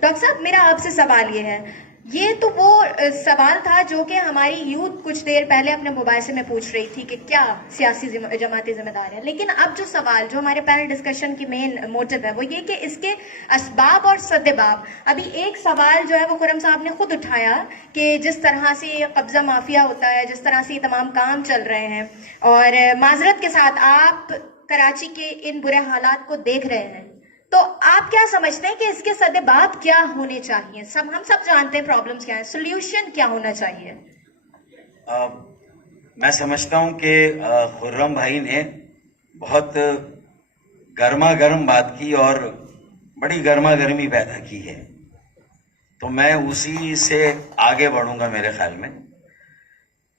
Doctor صاحب میرا آپ سے سوال یہ ہے، یہ تو وہ سوال تھا جو کہ ہماری یوتھ کچھ دیر پہلے اپنے موبائل سے میں پوچھ رہی تھی کہ کیا سیاسی جماعتیں ذمہ دار ہیں، لیکن اب جو سوال جو ہمارے پینل ڈسکشن کی مین موٹو ہے وہ یہ کہ اس کے اسباب اور سدباب. ابھی ایک سوال جو ہے وہ خرم صاحب نے خود اٹھایا کہ جس طرح سے یہ قبضہ مافیا ہوتا ہے، جس طرح سے یہ تمام کام چل رہے ہیں، اور معذرت کے ساتھ آپ کراچی کے ان برے حالات کو دیکھ رہے ہیں، تو آپ کیا سمجھتے ہیں کہ اس کے سدباب کیا ہونے چاہیے؟ ہم سب جانتے ہیں پرابلمز کیا ہیں، سولوشن کیا ہونا چاہیے؟ میں سمجھتا ہوں کہ خرم بھائی نے بہت گرما گرم بات کی اور بڑی گرما گرمی پیدا کی ہے، تو میں اسی سے آگے بڑھوں گا. میرے خیال میں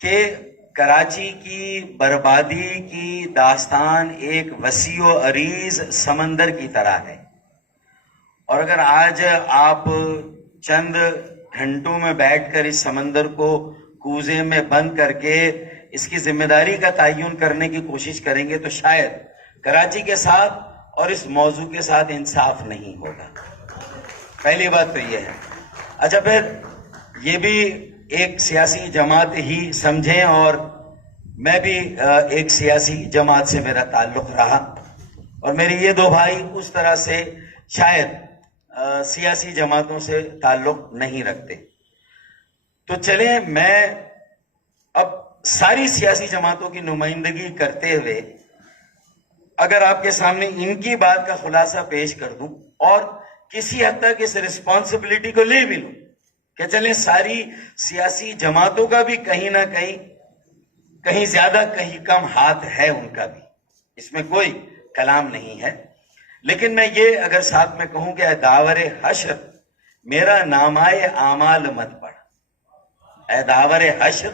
کہ کراچی کی بربادی کی داستان ایک وسیع و عریض سمندر کی طرح ہے، اور اگر آج آپ چند گھنٹوں میں بیٹھ کر اس سمندر کو کوزے میں بند کر کے اس کی ذمہ داری کا تعین کرنے کی کوشش کریں گے تو شاید کراچی کے ساتھ اور اس موضوع کے ساتھ انصاف نہیں ہوگا. پہلی بات تو یہ ہے. اچھا، پھر یہ بھی ایک سیاسی جماعت ہی سمجھیں، اور میں بھی ایک سیاسی جماعت سے میرا تعلق رہا، اور میرے یہ دو بھائی اس طرح سے شاید سیاسی جماعتوں سے تعلق نہیں رکھتے. تو چلیں، میں اب ساری سیاسی جماعتوں کی نمائندگی کرتے ہوئے اگر آپ کے سامنے ان کی بات کا خلاصہ پیش کر دوں اور کسی حد تک اس رسپانسبلٹی کو لے بھی لوں کہ چلیں ساری سیاسی جماعتوں کا بھی کہیں نہ کہیں زیادہ کہیں کم ہاتھ ہے ان کا بھی، اس میں کوئی کلام نہیں ہے. لیکن میں یہ اگر ساتھ میں کہوں کہ اے داور حشر میرا نامۂ اعمال مت پڑھ، اے داور حشر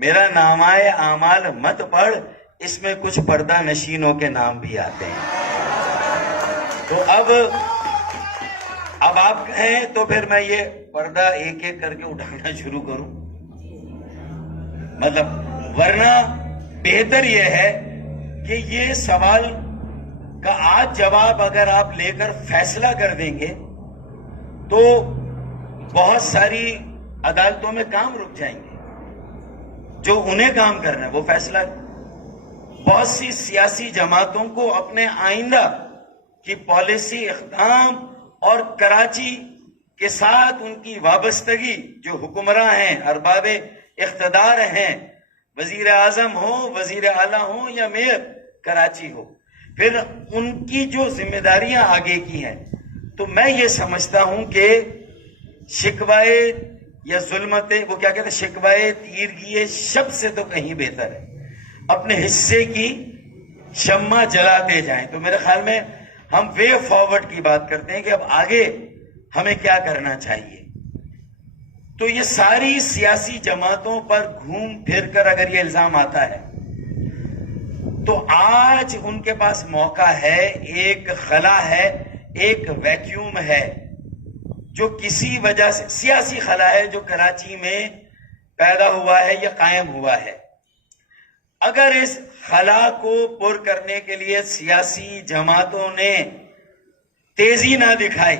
میرا نامۂ اعمال مت پڑھ، اس میں کچھ پردہ نشینوں کے نام بھی آتے ہیں. تو اب آپ کہیں تو پھر میں یہ پردہ ایک ایک کر کے اٹھانا شروع کروں، مطلب ورنہ بہتر یہ ہے کہ یہ سوال کا آج جواب اگر آپ لے کر فیصلہ کر دیں گے تو بہت ساری عدالتوں میں کام رک جائیں گے، جو انہیں کام کرنا ہے وہ فیصلہ. بہت سی سیاسی جماعتوں کو اپنے آئندہ کی پالیسی اقدام اور کراچی کے ساتھ ان کی وابستگی، جو حکمراں ہیں، ارباب اقتدار ہیں، وزیر اعظم ہو، وزیر اعلیٰ ہو یا میئر کراچی ہو، پھر ان کی جو ذمہ داریاں آگے کی ہیں، تو میں یہ سمجھتا ہوں کہ شکوائے یا ظلمت، وہ کیا کہتے ہیں، شکوائے تیرگی شب سے تو کہیں بہتر ہے اپنے حصے کی شمع جلاتے جائیں. تو میرے خیال میں ہم وے فارورڈ کی بات کرتے ہیں کہ اب آگے ہمیں کیا کرنا چاہیے. تو یہ ساری سیاسی جماعتوں پر گھوم پھر کر اگر یہ الزام آتا ہے تو آج ان کے پاس موقع ہے، ایک خلا ہے، ایک ویکیوم ہے جو کسی وجہ سے سیاسی خلا ہے جو کراچی میں پیدا ہوا ہے یا قائم ہوا ہے. اگر اس خلا کو پر کرنے کے لیے سیاسی جماعتوں نے تیزی نہ دکھائی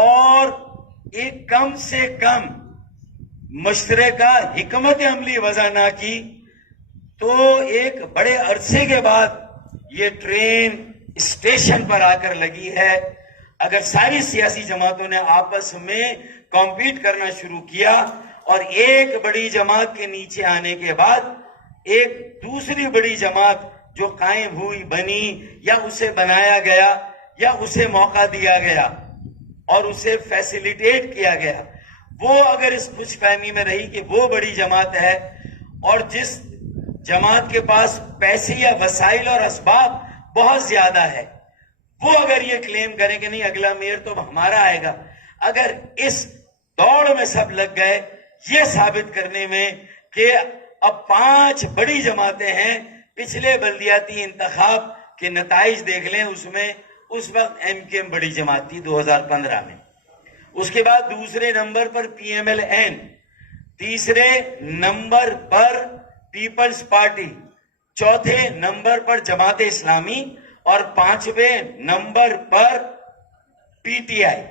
اور ایک کم سے کم مشترکہ حکمت عملی وضع نہ کی تو ایک بڑے عرصے کے بعد یہ ٹرین اسٹیشن پر آ کر لگی ہے. اگر ساری سیاسی جماعتوں نے آپس میں کمپیٹ کرنا شروع کیا اور ایک بڑی جماعت کے نیچے آنے کے بعد ایک دوسری بڑی جماعت جو قائم ہوئی، بنی یا اسے بنایا گیا یا اسے موقع دیا گیا اور اسے فیسیلیٹیٹ کیا گیا، وہ اگر اس خوش فہمی میں رہی کہ وہ بڑی جماعت ہے اور جس جماعت کے پاس پیسے یا وسائل اور اسباب بہت زیادہ ہے، وہ اگر یہ کلیم کریں کہ نہیں اگلا میئر تو ہمارا آئے گا، اگر اس دوڑ میں سب لگ گئے یہ ثابت کرنے میں کہ اب 5 بڑی جماعتیں ہیں، پچھلے بلدیاتی انتخاب کے نتائج دیکھ لیں، اس میں اس وقت ایم کیو ایم بڑی جماعت تھی 2015 میں، اس کے بعد دوسرے نمبر پر پی ایم ایل این، تیسرے نمبر پر پیپلز پارٹی، چوتھے نمبر پر جماعت اسلامی اور 5ویں number per P T I.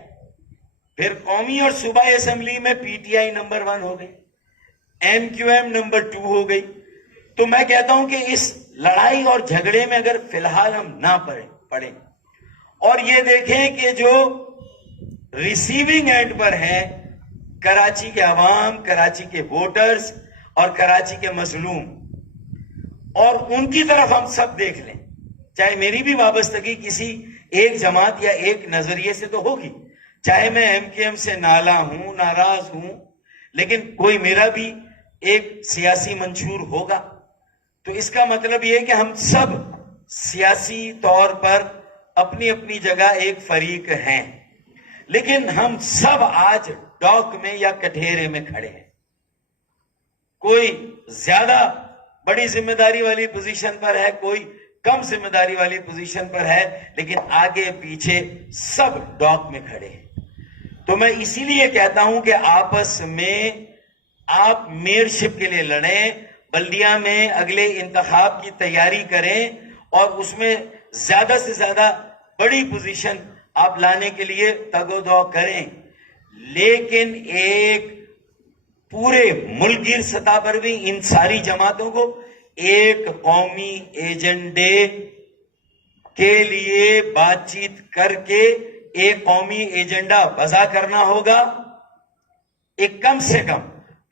پھر قومی اور صوبائی اسمبلی میں پی ٹی آئی نمبر 1 ہو گئی, ایم کیو ایم نمبر 2 ہو گئی. تو میں کہتا ہوں کہ اس لڑائی اور جھگڑے میں اگر فی الحال ہم نہ پڑیں اور یہ دیکھیں کہ جو ریسیونگ اینڈ پر ہیں کراچی کے عوام, کراچی کے ووٹرز اور کراچی کے مظلوم, اور ان کی طرف ہم سب دیکھ لیں, چاہے میری بھی وابستگی کسی ایک جماعت یا ایک نظریے سے تو ہوگی, چاہے میں ایم کیو ایم سے نالا ہوں, ناراض ہوں, لیکن کوئی میرا بھی ایک سیاسی منشور ہوگا. تو اس کا مطلب یہ ہے کہ ہم سب سیاسی طور پر اپنی اپنی جگہ ایک فریق ہیں, لیکن ہم سب آج ڈاک میں یا کٹہرے میں کھڑے ہیں. کوئی زیادہ بڑی ذمہ داری والی پوزیشن پر ہے, کوئی کم ذمہ داری والی پوزیشن پر ہے, لیکن آگے پیچھے سب ڈاک میں کھڑے ہیں. تو میں اسی لیے کہتا ہوں کہ آپس میں آپ میئرشپ کے لیے لڑیں, بلدیہ میں اگلے انتخاب کی تیاری کریں اور اس میں زیادہ سے زیادہ بڑی پوزیشن آپ لانے کے لیے تگ و دو کریں, لیکن ایک پورے ملک گیر سطح پر بھی ان ساری جماعتوں کو ایک قومی ایجنڈے کے لیے بات چیت کر کے ایک قومی ایجنڈا وضع کرنا ہوگا, ایک کم سے کم.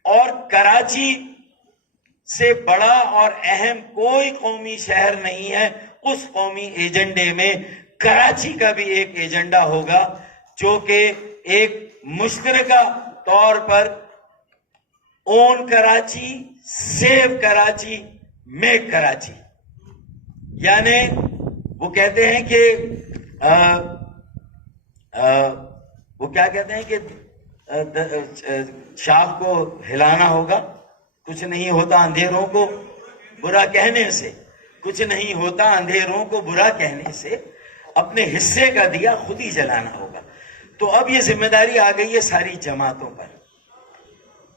اور کراچی سے بڑا اور اہم کوئی قومی شہر نہیں ہے, اس قومی ایجنڈے میں کراچی کا بھی ایک ایجنڈا ہوگا جو کہ ایک مشترکہ طور پر اون کراچی, سیو کراچی, میک کراچی. یعنی وہ کہتے ہیں کہ وہ کیا کہتے ہیں کہ شاخ کو ہلانا ہوگا, کچھ نہیں ہوتا اندھیروں کو برا کہنے سے, کچھ نہیں ہوتا اندھیروں کو برا کہنے سے, اپنے حصے کا دیا خود ہی جلانا ہوگا. تو اب یہ ذمہ داری آ گئی ہے ساری جماعتوں پر.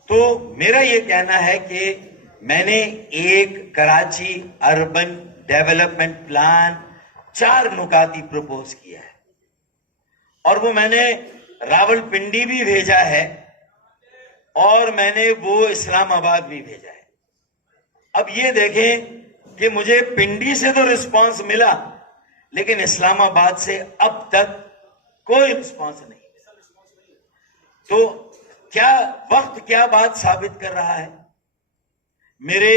تو میرا یہ کہنا ہے کہ میں نے ایک کراچی اربن ڈیولپمنٹ پلان 4 نکاتی پروپوز کیا ہے, اور وہ میں نے راول پنڈی بھی بھیجا ہے اور میں نے وہ اسلام آباد بھی بھیجا ہے. اب یہ دیکھیں کہ مجھے پنڈی سے تو رسپانس ملا, لیکن اسلام آباد سے اب تک کوئی رسپانس نہیں. تو کیا وقت کیا بات ثابت کر رہا ہے؟ میرے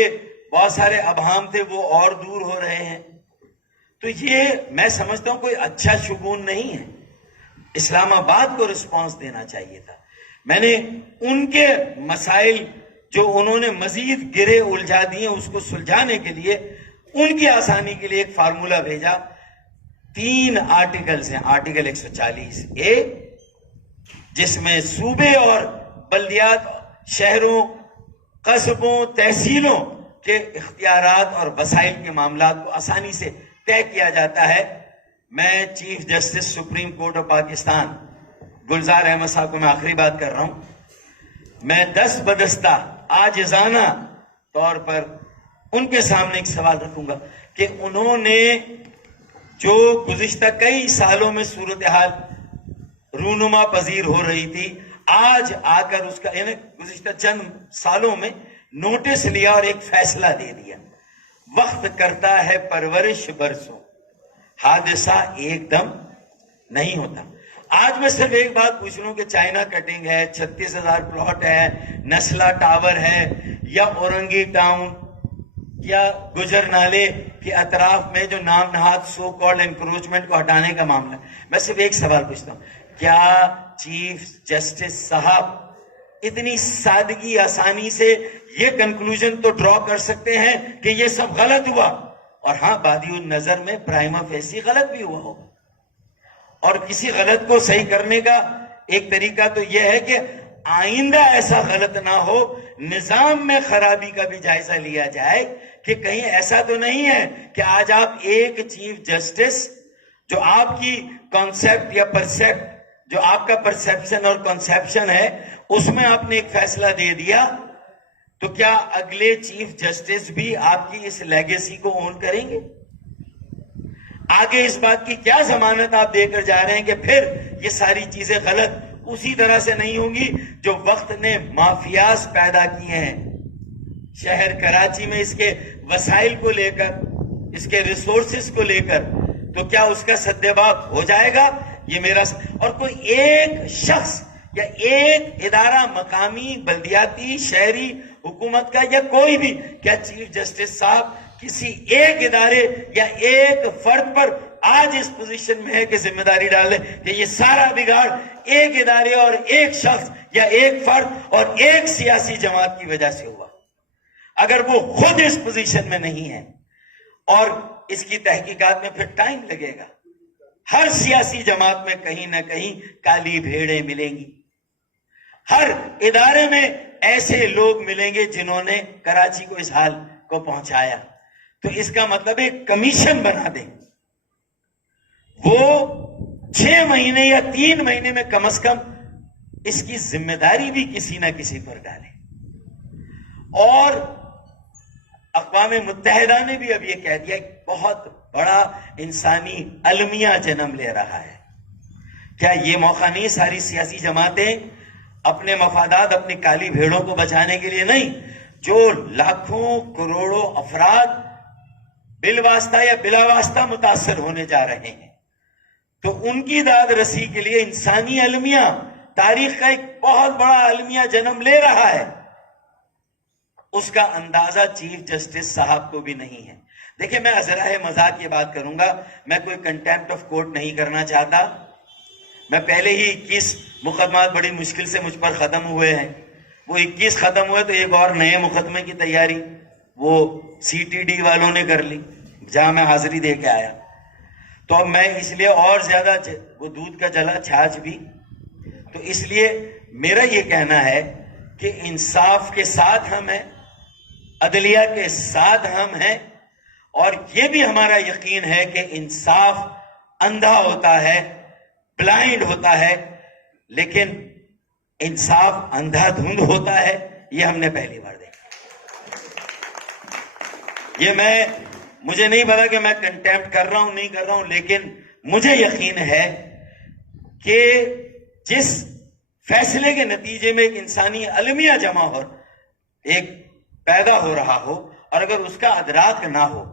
بہت سارے ابہام تھے وہ اور دور ہو رہے ہیں. تو یہ میں سمجھتا ہوں کوئی اچھا شگون نہیں ہے. اسلام آباد کو رسپانس دینا چاہیے تھا. میں نے ان کے مسائل جو انہوں نے مزید گرے الجھا دیے اس کو سلجھانے کے لیے, ان کی آسانی کے لیے ایک فارمولا بھیجا. 3 آرٹیکلز ہیں. آرٹیکل 140A جس میں صوبے اور بلدیات, شہروں, قصبوں, تحصیلوں کے اختیارات اور وسائل کے معاملات کو آسانی سے طے کیا جاتا ہے. میں chief justice supreme court of Pakistan Gulzar Ahmed صاحب کو میں آخری بات کر رہا ہوں. میں دست بدستہ عاجزانہ طور پر ان کے سامنے ایک سوال رکھوں گا کہ انہوں نے جو گزشتہ کئی سالوں میں صورتحال رونما پذیر ہو رہی تھی, آج آ کر اس کا یعنی گزشتہ چند سالوں میں نوٹس لیا اور ایک فیصلہ دے دیا. وقت کرتا ہے پرورش برسوں, حادثہ ایک دم نہیں ہوتا. آج میں صرف ایک بات پوچھ رہا ہوں کہ چائنا کٹنگ ہے, 36,000 پلاٹ ہے, نسلا ٹاور ہے, یا اورنگی ٹاؤن یا گجر نالے کے اطراف میں جو نام نہاد سو کالڈ انکروچمنٹ کو ہٹانے کا معاملہ ہے. میں صرف ایک سوال پوچھتا ہوں, کیا چیف جسٹس صاحب اتنی سادگی آسانی سے یہ کنکلوژن تو ڈرا کر سکتے ہیں کہ یہ سب غلط ہوا, اور ہاں بادی النظر میں پرائما فیسی غلط بھی ہوا ہوگا, اور کسی غلط کو صحیح کرنے کا ایک طریقہ تو یہ ہے کہ آئندہ ایسا غلط نہ ہو, نظام میں خرابی کا بھی جائزہ لیا جائے کہ کہیں ایسا تو نہیں ہے کہ آج آپ ایک چیف جسٹس جو آپ کی کانسیپٹ یا پرسیپٹ, جو آپ کا پرسیپشن اور کنسیپشن ہے, اس میں آپ نے ایک فیصلہ دے دیا, تو کیا اگلے چیف جسٹس بھی آپ کی اس لیگیسی کو اون کریں گے؟ آگے اس بات کی کیا ضمانت آپ دے کر جا رہے ہیں کہ پھر یہ ساری چیزیں غلط اسی طرح سے نہیں ہوں گی جو وقت نے مافیاز پیدا کیے ہیں شہر کراچی میں اس کے وسائل کو لے کر, اس کے ریسورسز کو لے کر. تو کیا اس کا سدباب ہو جائے گا؟ یہ میرا اور کوئی ایک شخص یا ایک ادارہ مقامی, بلدیاتی, شہری حکومت کا یا کوئی بھی, کیا چیف جسٹس صاحب کسی ایک ادارے یا ایک فرد پر آج اس پوزیشن میں ہے کہ ذمہ داری ڈال دے کہ یہ سارا بگاڑ ایک ادارے اور ایک شخص یا ایک فرد اور ایک سیاسی جماعت کی وجہ سے ہوا؟ اگر وہ خود اس پوزیشن میں نہیں ہے, اور اس کی تحقیقات میں پھر ٹائم لگے گا. ہر سیاسی جماعت میں کہیں نہ کہیں کالی بھیڑیں ملیں گی, ہر ادارے میں ایسے لوگ ملیں گے جنہوں نے کراچی کو اس حال کو پہنچایا. تو اس کا مطلب ایک کمیشن بنا دیں, وہ 6 مہینے یا 3 مہینے میں کم از کم اس کی ذمہ داری بھی کسی نہ کسی پر ڈالیں. اور اقوام متحدہ نے بھی اب یہ کہہ دیا کہ بہت بڑا انسانی المیہ جنم لے رہا ہے. کیا یہ موقع نہیں ساری سیاسی جماعتیں اپنے مفادات, اپنی کالی بھیڑوں کو بچانے کے لیے نہیں, جو لاکھوں کروڑوں افراد بالواسطہ یا بلا واسطہ متاثر ہونے جا رہے ہیں, تو ان کی داد رسی کے لیے انسانی المیہ, تاریخ کا ایک بہت بڑا المیہ جنم لے رہا ہے, اس کا اندازہ چیف جسٹس صاحب کو بھی نہیں ہے. دیکھیں, میں ذرائع مذاق یہ بات کروں گا, میں کوئی کنٹیمپٹ آف کورٹ نہیں کرنا چاہتا. میں پہلے ہی 21 مقدمات بڑی مشکل سے مجھ پر ختم ہوئے ہیں. وہ 21 ختم ہوئے تو ایک اور نئے مقدمے کی تیاری وہ CTD والوں نے کر لی, جہاں میں حاضری دے کے آیا. تو اب میں اس لیے اور زیادہ وہ دودھ کا جلا چھاچھ بھی, تو اس لیے میرا یہ کہنا ہے کہ انصاف کے ساتھ ہم ہیں, عدلیہ کے ساتھ ہم ہیں, اور یہ بھی ہمارا یقین ہے کہ انصاف اندھا ہوتا ہے, بلائنڈ ہوتا ہے, لیکن انصاف اندھا دھند ہوتا ہے. یہ ہم نے پہلی بار دیکھا. یہ مجھے نہیں پتا کہ میں کنٹیمپٹ کر رہا ہوں نہیں کر رہا ہوں, لیکن مجھے یقین ہے کہ جس فیصلے کے نتیجے میں ایک انسانی المیہ جمع ہو, ایک پیدا ہو رہا ہو, اور اگر اس کا ادراک نہ ہو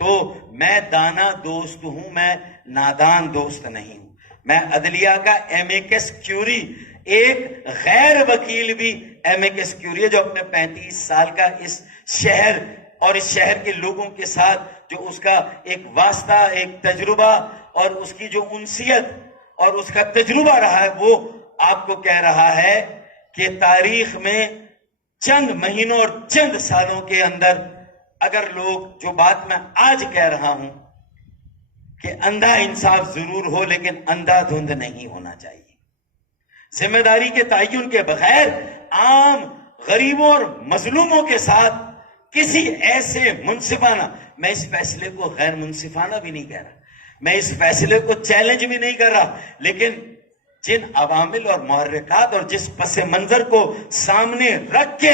تو میں دانا دوست ہوں, میں نادان دوست نہیں ہوں. میں عدلیہ کا ایمیکس کیوری, ایک غیر وکیل بھی ایمیکس کیوری ہے, جو اپنے 35 سال کا اس شہر اور اس شہر کے لوگوں کے ساتھ جو اس کا ایک واسطہ, ایک تجربہ اور اس کی جو انسیت اور اس کا تجربہ رہا ہے, وہ آپ کو کہہ رہا ہے کہ تاریخ میں چند مہینوں اور چند سالوں کے اندر اگر لوگ, جو بات میں آج کہہ رہا ہوں کہ اندھا انصاف ضرور ہو لیکن اندھا دھند نہیں ہونا چاہیے, ذمہ داری کے تعین کے بغیر عام غریبوں اور مظلوموں کے ساتھ کسی ایسے منصفانہ, میں اس فیصلے کو غیر منصفانہ بھی نہیں کہہ رہا, میں اس فیصلے کو چیلنج بھی نہیں کر رہا, لیکن جن عوامل اور محرکات اور جس پس منظر کو سامنے رکھ کے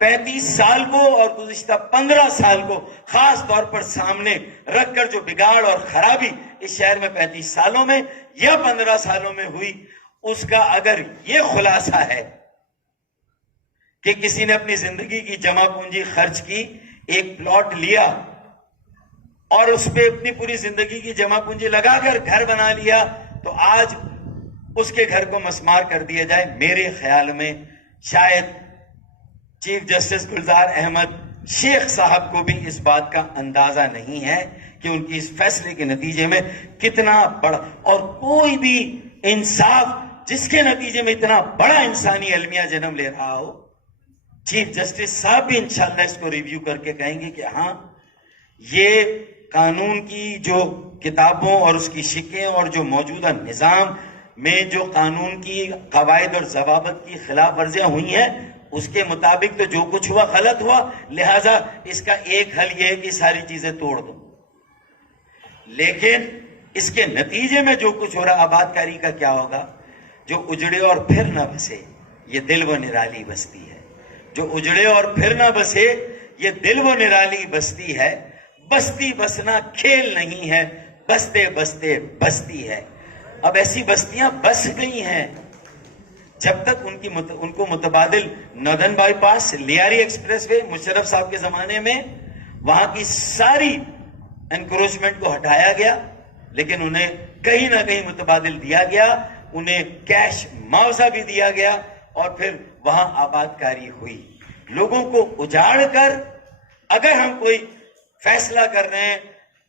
35 سال کو اور گزشتہ 15 سال کو خاص طور پر سامنے رکھ کر جو بگاڑ اور خرابی اس شہر میں 35 سالوں میں یا 15 سالوں میں ہوئی, اس کا اگر یہ خلاصہ ہے کہ کسی نے اپنی زندگی کی جمع پونجی خرچ کی, ایک پلاٹ لیا اور اس پہ اپنی پوری زندگی کی جمع پونجی لگا کر گھر بنا لیا, تو آج اس کے گھر کو مسمار کر دیا جائے. میرے خیال میں شاید چیف جسٹس گلزار احمد شیخ صاحب کو بھی اس بات کا اندازہ نہیں ہے کہ ان کی اس فیصلے کے نتیجے میں کتنا بڑا, اور کوئی بھی انصاف جس کے نتیجے میں اتنا بڑا انسانی المیہ جنم لے رہا ہو, چیف جسٹس صاحب بھی انشاءاللہ اس کو ریویو کر کے کہیں گے کہ ہاں, یہ قانون کی جو کتابوں اور اس کی شکیں اور جو موجودہ نظام میں جو قانون کی قواعد اور ضوابط کی خلاف ورزیاں ہوئی ہیں, اس کے مطابق تو جو کچھ ہوا غلط ہوا, لہٰذا اس کا ایک حل یہ ہے کہ ساری چیزیں توڑ دو. لیکن اس کے نتیجے میں جو کچھ ہو رہا, آباد کاری کا کیا ہوگا؟ جو اجڑے اور پھر نہ بسے یہ دل و نرالی بستی ہے, جو اجڑے اور پھر نہ بسے یہ دل و نرالی بستی ہے. بستی بسنا کھیل نہیں ہے, بستے بستے بستی ہے. اب ایسی بستیاں بس گئی ہیں جب تک ان کو متبادل northern bypass, Lyari expressway Musharraf صاحب کے زمانے میں وہاں کی ساری انکروچمنٹ کو ہٹایا گیا، لیکن انہیں کہیں نہ کہیں متبادل دیا گیا، انہیں کیش معاوضہ بھی دیا گیا، اور پھر وہاں آباد کاری ہوئی۔ لوگوں کو اجاڑ کر اگر ہم کوئی فیصلہ کر رہے ہیں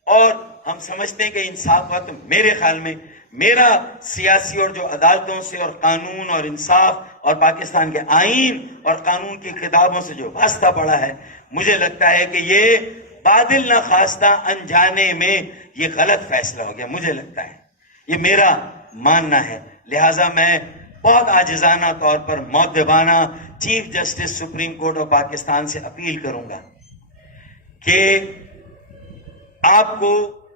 اور ہم سمجھتے ہیں کہ انصاف ہوا، تو میرے خیال میں میرا سیاسی اور جو عدالتوں سے اور قانون اور انصاف اور پاکستان کے آئین اور قانون کی کتابوں سے جو واسطہ پڑا ہے، مجھے لگتا ہے کہ یہ بادل نہ خواستہ انجانے میں یہ غلط فیصلہ ہو گیا، مجھے لگتا ہے، یہ میرا ماننا ہے۔ لہٰذا میں بہت عاجزانہ طور پر مؤدبانہ chief justice supreme court of Pakistan سے اپیل کروں گا کہ آپ کو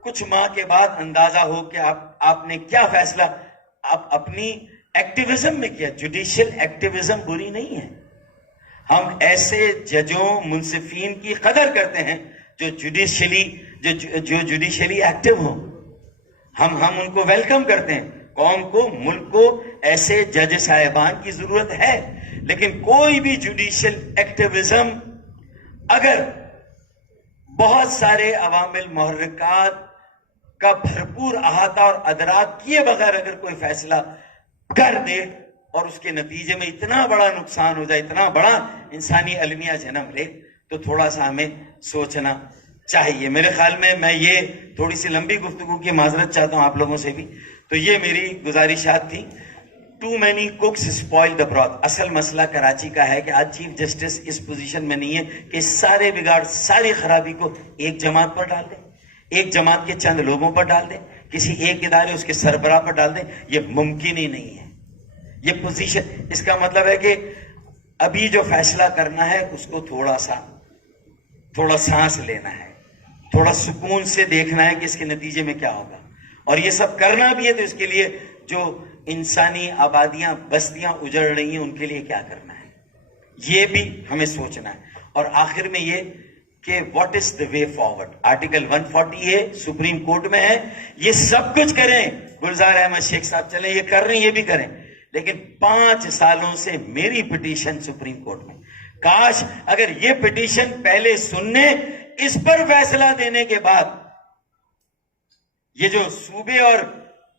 کچھ ماہ کے بعد اندازہ ہو کہ آپ نے کیا فیصلہ آپ اپنی ایکٹیویزم میں کیا۔ جوڈیشل ایکٹیویزم بری نہیں ہے، ہم ایسے ججوں منصفین کی قدر کرتے ہیں جو جوڈیشلی ایکٹیو ہوں، ہم ان کو ویلکم کرتے ہیں۔ قوم کو، ملک کو ایسے جج صاحبان کی ضرورت ہے، لیکن کوئی بھی جوڈیشل ایکٹیویزم اگر بہت سارے عوامل محرکات کا بھرپور احاطہ اور ادراک کیے بغیر اگر کوئی فیصلہ کر دے اور اس کے نتیجے میں اتنا بڑا نقصان ہو جائے، اتنا بڑا انسانی المیہ جنم لے، تو تھوڑا سا ہمیں سوچنا چاہیے۔ میرے خیال میں یہ تھوڑی سی لمبی گفتگو کی معذرت چاہتا ہوں آپ لوگوں سے بھی، تو یہ میری گزارشات تھی۔ Too many cooks spoil the broth. اصل مسئلہ کراچی کا ہے کہ آج چیف جسٹس اس پوزیشن میں نہیں ہے کہ سارے بگاڑ، ساری خرابی کو ایک جماعت پر ڈال دیں، ایک جماعت کے چند لوگوں پر ڈال دیں، کسی ایک ادارے اس کے سربراہ پر ڈال دیں۔ یہ ممکن ہی نہیں ہے یہ پوزیشن۔ اس کا مطلب ہے کہ ابھی جو فیصلہ کرنا ہے اس کو تھوڑا سانس لینا ہے، تھوڑا سکون سے دیکھنا ہے کہ اس کے نتیجے میں کیا ہوگا، اور یہ سب کرنا بھی ہے تو اس کے لیے جو انسانی آبادیاں، بستیاں اجڑ رہی ہیں، ان کے لیے کیا کرنا ہے، یہ بھی ہمیں سوچنا ہے۔ اور آخر میں یہ کہ what is the way forward. Article 140A supreme court میں ہے، یہ سب کچھ کریں، گلزار احمد شیخ صاحب چلیں، یہ کر رہے ہیں، یہ بھی کریں، لیکن 5 سالوں سے میری پٹیشن سپریم کورٹ میں، کاش اگر یہ پٹیشن پہلے سننے، اس پر فیصلہ دینے کے بعد یہ جو صوبے اور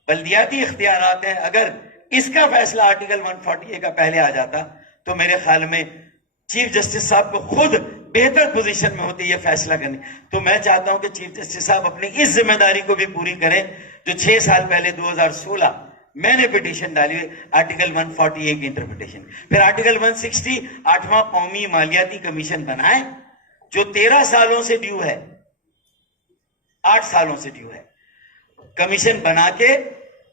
بلدیاتی اختیارات ہیں، اگر اس کا فیصلہ آرٹیکل 140A کا پہلے آ جاتا تو میرے خیال میں چیف جسٹس صاحب کو خود بہتر پوزیشن میں ہوتے یہ فیصلہ کرنے۔ تو میں چاہتا ہوں کہ چیف جسٹس صاحب اپنی اس ذمہ داری کو بھی پوری کریں جو 6 سال پہلے 2016 میں نے پٹیشن ڈالی ہوئی آرٹیکل 140A کی انٹرپریٹیشن، پھر آرٹیکل 160 8واں قومی مالیاتی کمیشن بنائے جو 13 سالوں سے ڈیو ہے، 8 سالوں سے ڈیو ہے۔ کمیشن بنا کے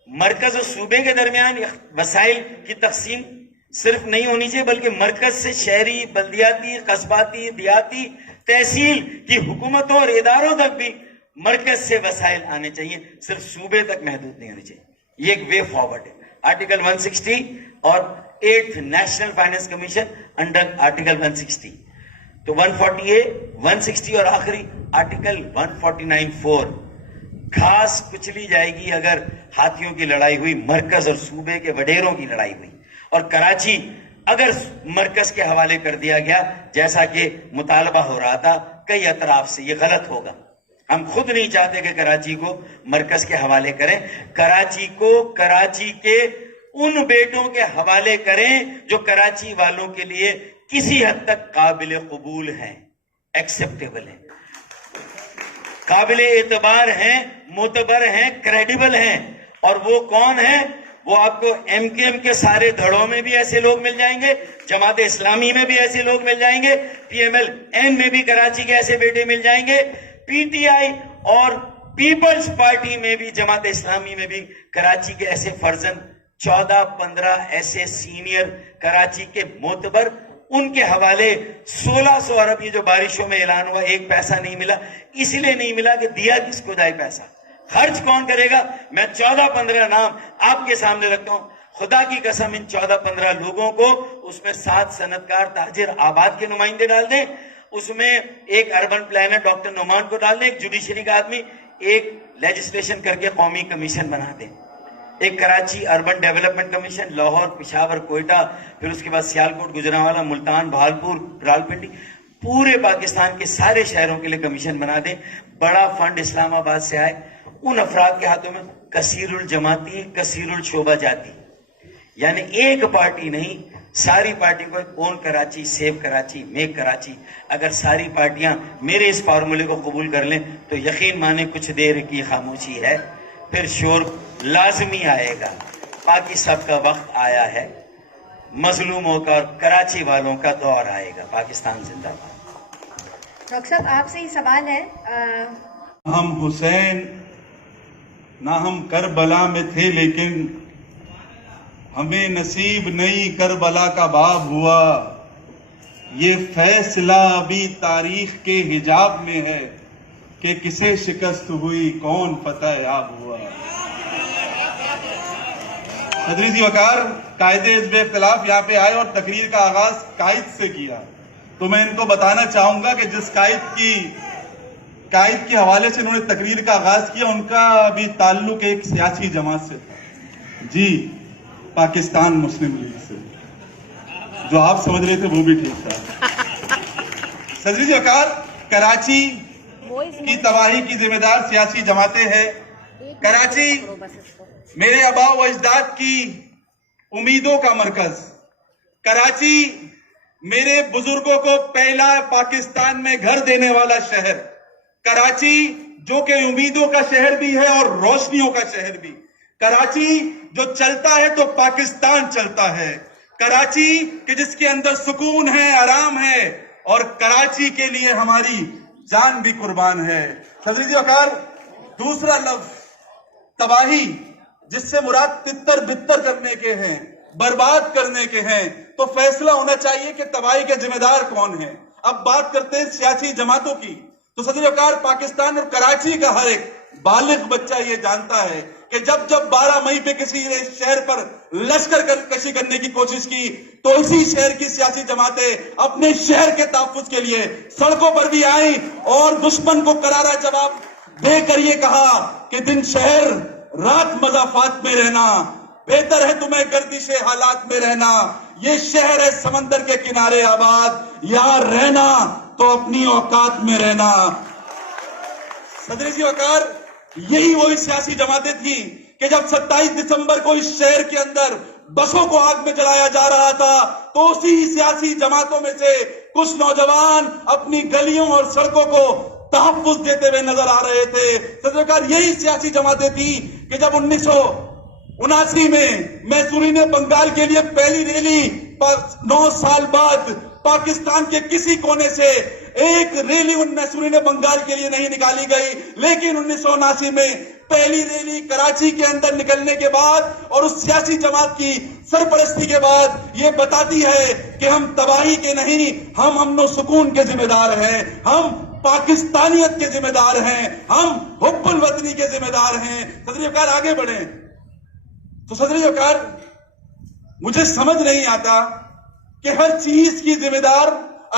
مرکز اور صوبے کے درمیان وسائل کی تقسیم صرف نہیں ہونی چاہیے، بلکہ مرکز سے شہری، بلدیاتی، قصباتی، دیہاتی، تحصیل کی حکومتوں اور اداروں تک بھی مرکز سے وسائل آنے چاہیے، صرف صوبے تک محدود نہیں ہونے چاہیے۔ یہ ایک وے فارورڈ ہے۔ آرٹیکل 160 اور 8th national finance commission under article 160، تو 140A 160 اور آخری آرٹیکل 149(4) گھاس کچلی جائے گی اگر ہاتھیوں کی لڑائی ہوئی، مرکز اور صوبے کے وڈیروں کی لڑائی ہوئی، اور کراچی اگر مرکز کے حوالے کر دیا گیا جیسا کہ مطالبہ ہو رہا تھا کئی اطراف سے، یہ غلط ہوگا۔ ہم خود نہیں چاہتے کہ کراچی کو مرکز کے حوالے کریں، کراچی کو کراچی کے ان بیٹوں کے حوالے کریں جو کراچی والوں کے لیے کسی حد تک قابل قبول ہیں، ایکسیپٹیبل ہیں، قابل اعتبار ہیں، معتبر ہیں، کریڈیبل ہیں۔ اور وہ کون ہیں؟ وہ آپ کو MKM کے سارے دھڑوں میں بھی ایسے لوگ مل جائیں گے، جماعت اسلامی میں بھی ایسے لوگ مل جائیں گے، PMLN میں بھی کراچی کے ایسے بیٹے مل جائیں گے، PTI اور پیپلز پارٹی میں بھی، جماعت اسلامی میں بھی کراچی کے ایسے فرزند 14-15 ایسے سینئر کراچی کے معتبر، ان کے حوالے 1600 ارب یہ جو بارشوں میں اعلان ہوا، ایک پیسہ نہیں ملا، اس لیے نہیں ملا کہ دیا کس کو جائے پیسہ، خرچ کون کرے گا؟ میں 14-15 نام آپ کے سامنے رکھتا ہوں، خدا کی قسم ان 14-15 لوگوں کو اس میں 7 صنعتکار تاجر آباد کے نمائندے ڈال دیں، اس میں ایک اربن پلانر ڈاکٹر نعمان کو ڈال دیں، ایک جوڈیشری کا آدمی، ایک لیجسلیشن کر کے قومی کمیشن بنا دیں۔ ایک Karachi urban development commission, Lahore, Peshawar, Quetta, پھر اس کے بعد سیالکوٹ، گجرانوالہ، ملتان، بھاگلپور، راولپنڈی، پورے پاکستان کے سارے شہروں کے لیے کمیشن بنا دیں. بڑا فنڈ اسلام آباد سے آئے، ان افراد کے ہاتھوں میں کثیر الجماعتی، کثیر الشعبہ جاتی، یعنی ایک پارٹی نہیں، ساری پارٹی کو اون کراچی، سیو کراچی، میک کراچی. اگر ساری پارٹیاں میرے اس فارمولے کو قبول کر لیں تو یقین مانیں کچھ دیر کی خاموشی ہے، پھر شور لازمی آئے گا. باقی سب کا وقت آیا ہے، مظلوموں کا اور کراچی والوں کا دور آئے گا. پاکستان زندہ باد. ڈاکٹر صاحب آپ سے ہی سوال ہے. ہم حسین نہ ہم کربلا میں تھے، لیکن ہمیں نصیب نہیں کربلا کا باب ہوا. یہ فیصلہ ابھی تاریخ کے حجاب میں ہے کہ کسے شکست ہوئی، کون فتح یاب ہوا. صدری جی وقار قائد حزب اختلاف یہاں پہ آئے اور تقریر کا آغاز قائد سے کیا، تو میں ان کو بتانا چاہوں گا کہ جس قائد کے حوالے سے انہوں نے تقریر کا آغاز کیا، ان کا بھی تعلق ایک سیاسی جماعت سے تھا، جی پاکستان مسلم لیگ سے. جو آپ سمجھ رہے تھے وہ بھی ٹھیک تھا. صدری جی وقار کراچی کی تباہی کی ذمہ دار سیاسی جماعتیں ہیں. کراچی میرے آباء و اجداد کی امیدوں کا مرکز، کراچی میرے بزرگوں کو پہلا پاکستان میں گھر دینے والا شہر، کراچی جو کہ امیدوں کا شہر بھی ہے اور روشنیوں کا شہر بھی، کراچی جو چلتا ہے تو پاکستان چلتا ہے، کراچی کہ جس کے اندر سکون ہے، آرام ہے، اور کراچی کے لیے ہماری جان بھی قربان ہے. صدری جی وقار دوسرا لفظ تباہی، جس سے مراد تتر بتر کرنے کے ہیں، برباد کرنے کے ہیں، تو فیصلہ ہونا چاہیے کہ تباہی کے ذمہ دار کون ہیں. اب بات کرتے ہیں سیاسی جماعتوں کی، تو صدر وقار پاکستان اور کراچی کا ہر ایک بالغ بچہ یہ جانتا ہے کہ جب 12 مئی پہ کسی شہر پر لشکر کشی کرنے کی کوشش کی تو اسی شہر کی سیاسی جماعتیں اپنے شہر کے تحفظ کے لیے سڑکوں پر بھی آئیں اور دشمن کو کرارا جواب دے کر یہ کہا کہ دن شہر رات مضافات میں رہنا، بہتر ہے تمہیں گردش حالات میں رہنا. یہ شہر ہے سمندر کے کنارے آباد، یہاں رہنا تو اپنی اوقات میں رہنا. صدر جی وقار یہی وہی سیاسی جماعتیں تھیں کہ جب 27 دسمبر کو اس شہر کے اندر بسوں کو آگ میں جلایا جا رہا تھا تو اسی سیاسی جماعتوں میں سے کچھ نوجوان اپنی گلیوں اور سڑکوں کو تحفظ دیتے ہوئے نظر آ رہے تھے. صدر وقار یہی سیاسی جماعتیں تھیں کہ جب 1979 میں میسوری نے بنگال کے لیے پہلی ریلی 9 سال بعد پاکستان کے کسی کونے سے ایک ریلی میسوری نے بنگال کے لیے نہیں نکالی گئی، لیکن 1979 میں پہلی ریلی کراچی کے اندر نکلنے کے بعد اور اس سیاسی جماعت کی سرپرستی کے بعد یہ بتاتی ہے کہ ہم تباہی کے نہیں، ہم امن و سکون کے ذمہ دار ہیں، ہم پاکستانیت کے ذمہ دار ہیں، ہم حب الوطنی کے ذمہ دار ہیں. صدر وقار آگے بڑھیں تو صدر وقار مجھے سمجھ نہیں آتا کہ ہر چیز کی ذمہ دار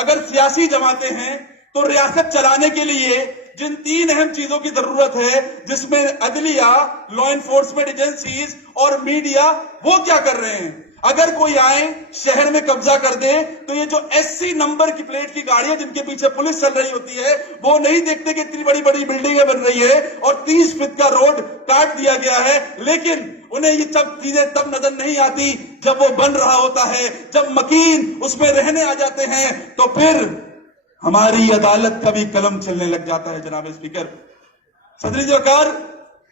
اگر سیاسی جماعتیں ہیں تو ریاست چلانے کے لیے جن 3 اہم چیزوں کی ضرورت ہے، جس میں عدلیہ، لا انفورسمنٹ ایجنسیز اور میڈیا، وہ کیا کر رہے ہیں؟ اگر کوئی آئے شہر میں قبضہ کر دے تو یہ جو SC نمبر کی پلیٹ کی گاڑیاں جن کے پیچھے پولیس چل رہی ہوتی ہے وہ نہیں دیکھتے کہ اتنی بڑی بڑی بلڈنگیں بن رہی ہے اور 30 فٹ کا روڈ کاٹ دیا گیا ہے، لیکن انہیں یہ سب چیزیں تب نظر نہیں آتی جب وہ بن رہا ہوتا ہے. جب مکین اس میں رہنے آ جاتے ہیں تو پھر ہماری عدالت کا بھی قلم چلنے لگ جاتا ہے. جناب اسپیکر، صدر جی وقار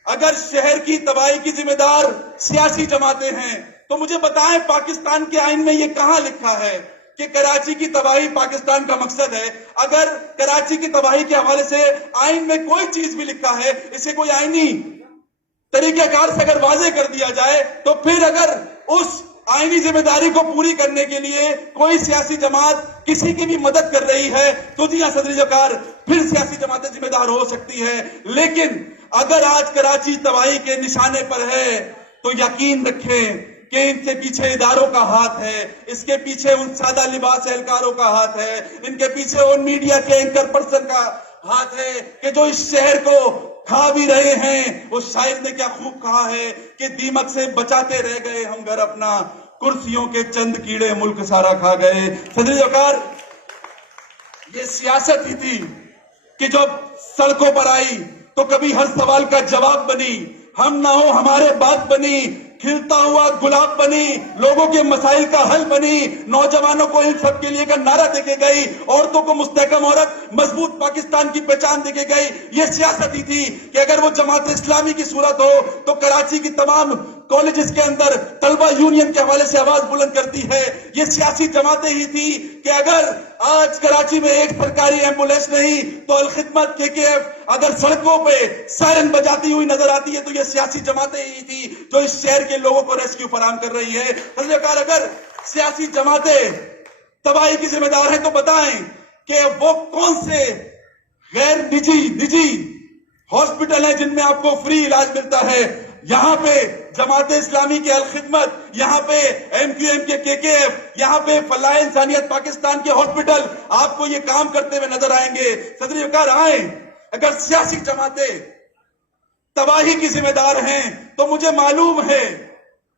اگر شہر کی تباہی کی ذمہ دار سیاسی جماعتیں ہیں تو مجھے بتائیں پاکستان کے آئین میں یہ کہاں لکھا ہے کہ کراچی کی تباہی پاکستان کا مقصد ہے؟ اگر کراچی کی تباہی کے حوالے سے آئین میں کوئی چیز بھی لکھا ہے، اسے کوئی آئینی طریقہ کار سے اگر واضح کر دیا جائے تو پھر اگر اس آئینی ذمہ داری کو پوری کرنے کے لیے کوئی سیاسی جماعت کسی کی بھی مدد کر رہی ہے تو جی ہاں صدر وقار پھر سیاسی جماعتیں ذمہ دار ہو سکتی ہے. لیکن اگر آج کراچی تباہی کے نشانے پر ہے تو یقین رکھیں کہ ان کے پیچھے اداروں کا ہاتھ ہے، اس کے پیچھے ان سادہ لباس اہلکاروں کا ہاتھ ہے، ان کے پیچھے ان میڈیا کے اینکر پرسن کا ہاتھ ہے کہ جو اس شہر کو کھا بھی رہے ہیں. وہ شاعر نے کیا خوب کہا ہے کہ دیمک سے بچاتے رہ گئے ہم گھر اپنا, کرسیوں کے چند کیڑے ملک سارا کھا گئے. صدر وقار, یہ سیاست ہی تھی کہ جب سڑکوں پر آئی تو کبھی ہر سوال کا جواب بنی, ہم نہ ہو ہمارے بات بنی, کھلتا ہوا گلاب بنی, لوگوں کے مسائل کا حل بنی, نوجوانوں کو ان سب کے لیے کا نعرہ دے کے گئی, عورتوں کو مستحکم عورت, مضبوط پاکستان کی پہچان دے کے گئی. یہ سیاست ہی تھی کہ اگر وہ جماعت اسلامی کی صورت ہو تو کراچی کی تمام کالجز کے اندر طلبہ یونین کے حوالے سے آواز بلند کرتی ہے. یہ سیاسی جماعتیں ہی تھی کہ اگر آج کراچی میں ایک سرکاری ایمبولینس نہیں تو الخدمت KKF اگر سڑکوں پہ سائرن بجاتی ہوئی نظر آتی ہے تو یہ سیاسی جماعتیں ہی تھی جو اس شہر کے لوگوں کو ریسکیو فراہم کر رہی ہے. اگر سیاسی جماعتیں تباہی کی ذمہ دار ہیں تو بتائیں کہ وہ کون سے غیر نجی ہاسپٹل ہیں جن میں آپ کو فری علاج ملتا ہے. یہاں پہ جماعت اسلامی کے الخدمت, یہاں پہ MQM کے KKF, یہاں پہ فلاح انسانیت پاکستان کے ہاسپٹل آپ کو یہ کام کرتے ہوئے نظر آئیں گے. صدر وقار آئیں, اگر سیاسی جماعتیں تباہی کی ذمہ دار ہیں تو مجھے معلوم ہے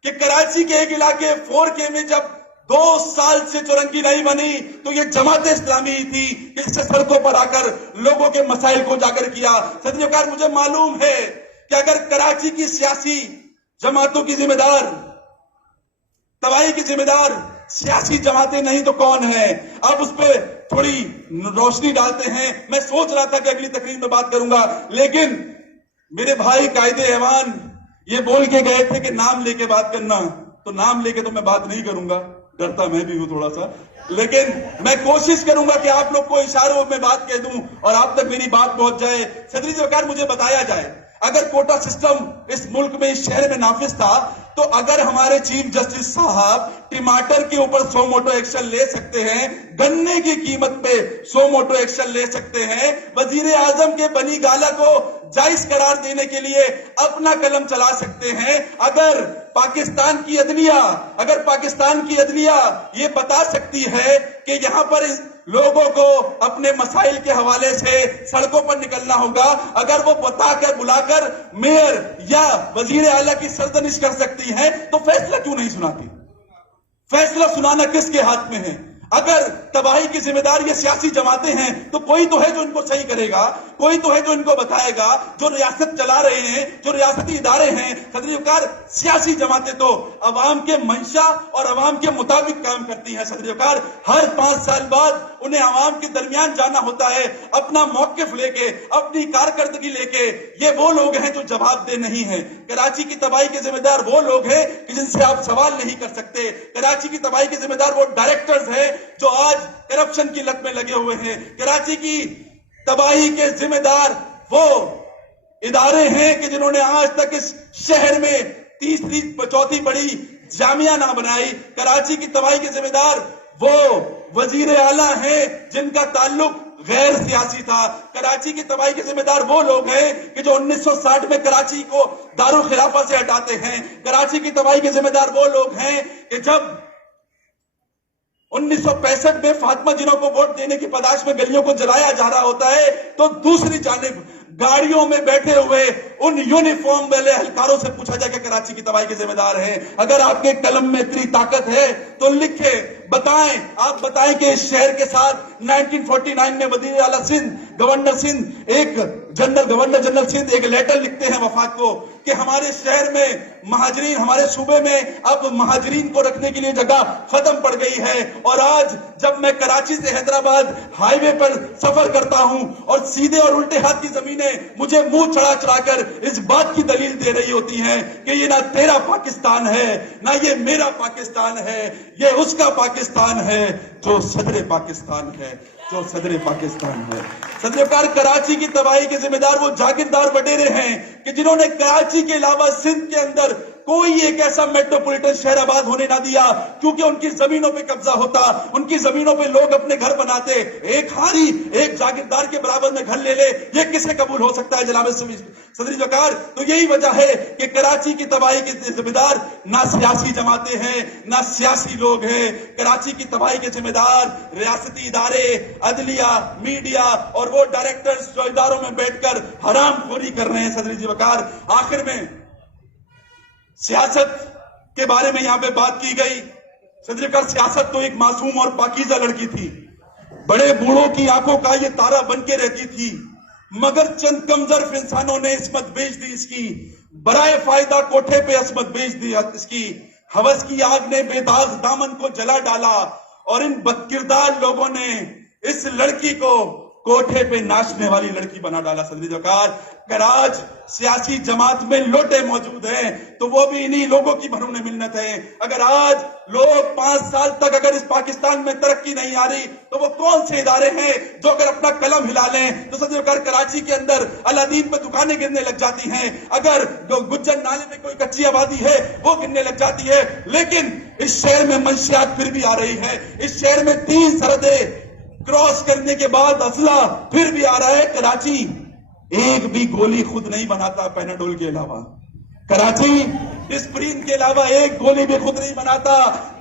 کہ کراچی کے ایک علاقے 4K میں جب 2 سال سے چورنگی نہیں بنی تو یہ جماعت اسلامی تھی جس سے سڑکوں پر آ کر لوگوں کے مسائل کو اجاگر کیا. صدر وقار, مجھے معلوم ہے کہ اگر کراچی کی سیاسی جماعتوں کی ذمہ دار, تباہی کی ذمہ دار سیاسی جماعتیں نہیں تو کون ہیں؟ اب اس پہ تھوڑی روشنی ڈالتے ہیں. میں سوچ رہا تھا کہ اگلی تقریر میں بات کروں گا, لیکن میرے بھائی قائد ایوان یہ بول کے گئے تھے کہ نام لے کے بات کرنا, تو نام لے کے تو میں بات نہیں کروں گا, ڈرتا میں بھی ہوں تھوڑا سا, لیکن میں کوشش کروں گا کہ آپ لوگ کو اشاروں میں بات کہہ دوں اور آپ تک میری بات پہنچ جائے. صدر وقار, مجھے بتایا جائے اگر کوٹا سسٹم اس ملک میں, اس شہر میں نافذ تھا تو اگر ہمارے چیف جسٹس صاحب ٹماٹر کے اوپر 100 موٹو ایکشن لے سکتے ہیں, گنے کی قیمت پہ 100 موٹو ایکشن لے سکتے ہیں, وزیر اعظم کے بنی گالہ کو جائز قرار دینے کے لیے اپنا قلم چلا سکتے ہیں, اگر پاکستان کی عدلیہ یہ بتا سکتی ہے کہ یہاں پر لوگوں کو اپنے مسائل کے حوالے سے سڑکوں پر نکلنا ہوگا, اگر وہ بلا کر میئر یا وزیر اعلیٰ کی سرزنش کر سکتی ہیں تو فیصلہ کیوں نہیں سناتی؟ فیصلہ سنانا کس کے ہاتھ میں ہے؟ اگر تباہی کی ذمہ دار یہ سیاسی جماعتیں ہیں تو کوئی تو ہے جو ان کو صحیح کرے گا, کوئی تو ہے جو ان کو بتائے گا, جو ریاست چلا رہے ہیں, جو ریاستی ادارے ہیں. صدر وقار, سیاسی جماعتیں تو عوام کے منشا اور عوام کے مطابق کام کرتی ہیں. صدر وقار, ہر 5 سال بعد انہیں عوام کے درمیان جانا ہوتا ہے, اپنا موقف لے کے, اپنی کارکردگی لے کے. یہ وہ لوگ ہیں جو جواب دہ نہیں ہیں. کراچی کی تباہی کے ذمہ دار وہ لوگ ہیں کہ جن سے آپ سوال نہیں کر سکتے. کراچی کی تباہی کے ذمہ دار وہ ڈائریکٹرز ہیں جو آج کرپشن کی لت میں لگے ہوئے ہیں. کراچی کی تباہی کے ذمہ دار وہ ادارے ہیں کہ جنہوں نے آج تک اس شہر میں 4تھی بڑی جامعہ نہ بنائی. کراچی کی تباہی کے ذمہ دار وہ وزیر اعلیٰ ہیں جن کا تعلق غیر سیاسی تھا. کراچی کی تباہی کے ذمہ دار وہ لوگ ہیں کہ جو 1960 میں کراچی کو دارالخلافہ سے ہٹاتے ہیں. کراچی کی تباہی کے ذمہ دار وہ لوگ ہیں کہ جب 1965 میں فاطمہ جنوں کو ووٹ دینے کی پاداش میں گلیوں کو جلایا جا رہا ہوتا ہے تو دوسری جانب گاڑیوں میں بیٹھے ہوئے ان یونیفارم والے اہلکاروں سے پوچھا جائے کہ کراچی کی تباہی کے ذمہ دار ہیں. اگر آپ کے قلم میں اتنی طاقت ہے تو لکھے, بتائیں, آپ بتائیں کہ اس شہر کے ساتھ 1949 میں وزیر اعلیٰ Sindh, governor Sindh, governor general Sindh ایک لیٹر لکھتے ہیں وفاق کو کہ ہمارے شہر میں مہاجرین, ہمارے صوبے میں اب مہاجرین کو رکھنے کے لیے جگہ ختم پڑ گئی ہے. اور آج جب میں کراچی سے حیدرآباد ہائی وے پر سفر کرتا ہوں اور سیدھے اور الٹے ہاتھ کی زمینیں مجھے منہ چڑھا کر اس بات کی دلیل دے رہی ہوتی ہیں کہ یہ نہ تیرا پاکستان ہے, نہ یہ میرا پاکستان ہے, یہ اس کا پاکستان ہے جو صدر پاکستان ہے, جو صدر پاکستان ہے. صدر وقار, کراچی کی تباہی کے ذمہ دار وہ جاگیردار وڈیرے ہیں کہ جنہوں نے کراچی کے علاوہ سندھ کے اندر کوئی ایک ایسا میٹروپولیٹن شہر آباد ہونے نہ دیا، کیونکہ ان کی زمینوں پہ قبضہ ہوتا، ان کی زمینوں پہ لوگ اپنے گھر بناتے. ایک ہاری ایک جاگیردار کے برابر میں گھر لے لے، یہ کسے قبول ہو سکتا ہے جناب صدر وقار؟ تو یہی وجہ ہے کہ کراچی کی تباہی کے ذمہ دار نہ سیاسی جماعتیں ہیں نہ سیاسی لوگ ہیں. کراچی کی تباہی کے ذمہ دار ریاستی ادارے، عدلیہ، میڈیا اور وہ ڈائریکٹرز جو اداروں میں بیٹھ کر حرام خوری کر رہے ہیں. صدر وقار، آخر میں سیاست کے بارے میں یہاں پہ بات کی گئی. صدر وقار، سیاست تو ایک معصوم اور پاکیزہ لڑکی تھی، بڑے بوڑھوں کی آنکھوں کا یہ تارا بن کے رہتی تھی، مگر چند کمزرف انسانوں نے عصمت بیچ دی اس کی، برائے فائدہ کوٹھے پہ عصمت بیچ دی اس کی. ہوس کی آگ نے بے داغ دامن کو جلا ڈالا اور ان بدکردار لوگوں نے اس لڑکی کو کوٹھے پہ ناچنے والی لڑکی بنا ڈالا. صدر وقار، اگر آج سیاسی جماعت میں لوٹے موجود ہیں تو وہ بھی انہی لوگوں کی بھرون منت ہے. اگر آج لوگ 5 سال تک اگر اس پاکستان میں ترقی نہیں آ رہی تو وہ کون سے ادارے ہیں جو اگر اپنا قلم ہلا لیں تو صدر وقار کراچی کے اندر الادین پہ دکانیں گرنے لگ جاتی ہیں، اگر گجر نالے میں کوئی کچی آبادی ہے وہ گرنے لگ جاتی ہے. لیکن اس شہر میں منشیات پھر بھی آ رہی ہے، اس شہر میں 3 سرحدیں کراس کرنے کے بعد اسلحہ پھر بھی آ رہا ہے. کراچی ایک بھی گولی خود نہیں بناتا پیناڈول کے علاوہ، کراچی ڈسپرین کے علاوہ ایک گولی بھی خود نہیں بناتا.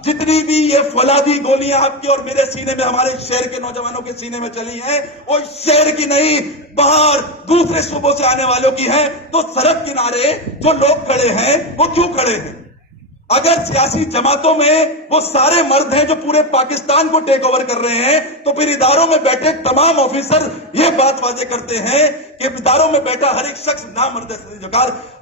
جتنی بھی یہ فولادی گولیاں آپ کے اور میرے سینے میں، ہمارے شہر کے نوجوانوں کے سینے میں چلی ہیں، وہ شہر کی نہیں، باہر دوسرے صوبوں سے آنے والوں کی ہیں. تو سڑک کنارے جو لوگ کھڑے ہیں وہ کیوں کھڑے ہیں؟ اگر سیاسی جماعتوں میں وہ سارے مرد ہیں جو پورے پاکستان کو ٹیک اوور کر رہے ہیں تو پھر اداروں میں بیٹھے تمام آفیسر یہ بات واضح کرتے ہیں کہ اداروں میں بیٹھا ہر ایک شخص نامرد ہے.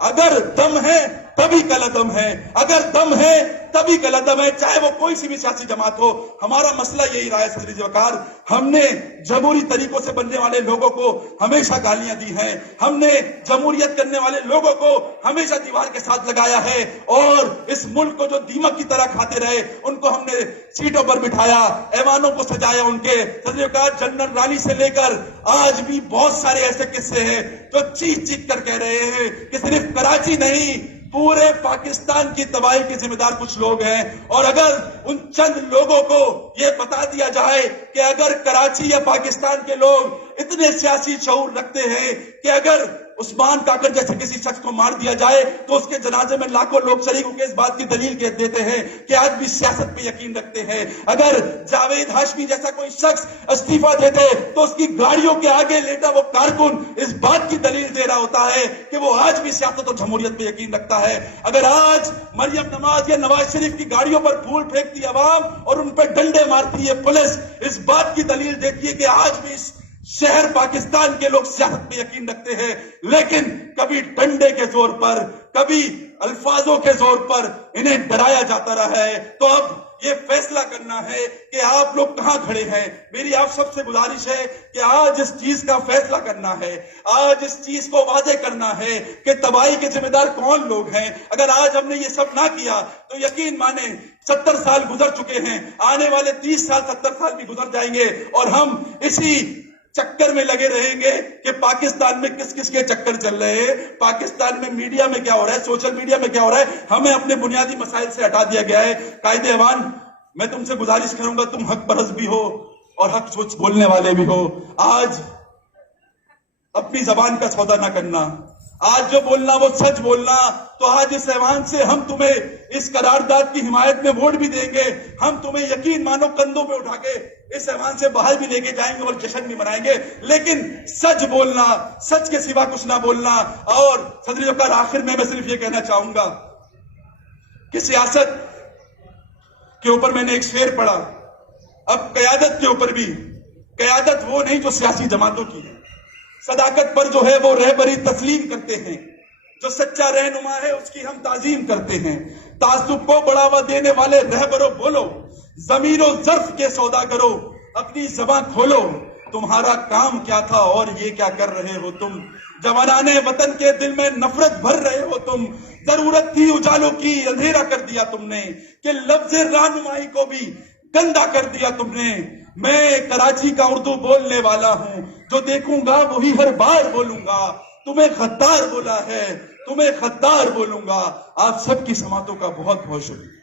اگر دم ہے تبھی قلعدم ہے، اگر دم ہے تبھی قلعدم ہے، چاہے وہ کوئی سی بھی سیاسی جماعت ہو. ہمارا مسئلہ یہی رہا ہے صدر وقار، ہم نے جمہوری طریقوں سے بننے والے لوگوں کو ہمیشہ گالیاں دی ہیں، ہم نے جمہوریت کرنے والے لوگوں کو ہمیشہ دیوار کے ساتھ لگایا ہے، اور اس ملک کو جو دیمک کی طرح کھاتے رہے ان کو ہم نے سیٹوں پر بٹھایا، ایوانوں کو سجایا ان کے. صدر وقار، جنرل رانی سے لے کر آج بھی بہت سارے ایسے قصے ہیں جو چیخ چیخ کر کہہ رہے ہیں کہ صرف کراچی نہیں پورے پاکستان کی تباہی کے ذمہ دار کچھ لوگ ہیں. اور اگر ان چند لوگوں کو یہ بتا دیا جائے کہ اگر کراچی یا پاکستان کے لوگ اتنے سیاسی شعور رکھتے ہیں کہ اگر عثمان کاکر جیسے کسی شخص کو مار دیا جائے تو اس کے جنازے میں لاکھوں لوگ شریک ہو کے اس بات کی دلیل دیتے ہیں کہ آج بھی سیاست پہ یقین رکھتے ہیں. اگر جاوید ہاشمی جیسا کوئی شخص استعفیٰ دیتے تو اس کی گاڑیوں کے آگے لیٹا وہ کارکن اس بات کی دلیل دے رہا ہوتا ہے کہ وہ آج بھی سیاست اور جمہوریت پہ یقین رکھتا ہے. اگر آج مریم نواز یا نواز شریف کی گاڑیوں پر پھول پھینکتی عوام اور ان پہ ڈنڈے مارتی ہے پولیس، اس بات کی دلیل دیتی ہے کہ آج بھی شہر پاکستان کے لوگ سیاست پہ یقین رکھتے ہیں. لیکن کبھی ڈنڈے کے زور پر، کبھی الفاظوں کے زور پر انہیں ڈرایا جاتا رہا ہے. تو اب یہ فیصلہ کرنا ہے کہ آپ لوگ کہاں کھڑے ہیں. میری آپ سب سے گزارش ہے کہ آج اس چیز کا فیصلہ کرنا ہے، آج اس چیز کو واضح کرنا ہے کہ تباہی کے ذمہ دار کون لوگ ہیں. اگر آج ہم نے یہ سب نہ کیا تو یقین مانیں 70 سال گزر چکے ہیں، آنے والے 30 سال 70 سال بھی گزر جائیں گے اور ہم اسی چکر میں لگے رہیں گے کہ پاکستان میں کس کس کے چکر چل رہے ہیں، پاکستان میں میڈیا میں کیا ہو رہا ہے، سوشل میڈیا میں کیا ہو رہا ہے. ہمیں اپنے بنیادی مسائل سے ہٹا دیا گیا ہے. قائد ایوان، میں تم سے گزارش کروں گا، تم حق پرست بھی ہو اور حق سوچ بولنے والے بھی ہو. آج اپنی زبان کا سودا نہ کرنا، آج جو بولنا وہ سچ بولنا. تو آج اس ایوان سے ہم تمہیں اس قرارداد کی حمایت میں ووٹ بھی دیں گے، ہم تمہیں یقین مانو کندھوں پہ اٹھا کے اس ایوان سے باہر بھی لے کے جائیں گے اور جشن بھی منائیں گے. لیکن سچ بولنا، سچ کے سوا کچھ نہ بولنا. اور صدر وقار، آخر میں صرف یہ کہنا چاہوں گا کہ سیاست کے اوپر میں نے ایک شعر پڑھا، اب قیادت کے اوپر بھی. قیادت وہ نہیں جو سیاسی جماعتوں کی ہے، صداقت پر جو ہے وہ رہبری تسلیم کرتے ہیں، جو سچا رہنما ہے اس کی ہم تعظیم کرتے ہیں. تعصب کو بڑھاوا دینے والے رہبروں بولو، ضمیر و ظرف کے سودا کرو، اپنی زبان کھولو، تمہارا کام کیا تھا اور یہ کیا کر رہے ہو تم. جوانان وطن کے دل میں نفرت بھر رہے ہو تم، ضرورت تھی اجالوں کی اندھیرا کر دیا تم نے، کہ لفظ رہنمائی کو بھی گندا کر دیا تم نے. میں کراچی کا اردو بولنے والا ہوں، جو دیکھوں گا وہی ہر بار بولوں گا. تمہیں غدار بولا ہے تمہیں غدار بولوں گا. آپ سب کی سماعتوں کا بہت بہت شکریہ.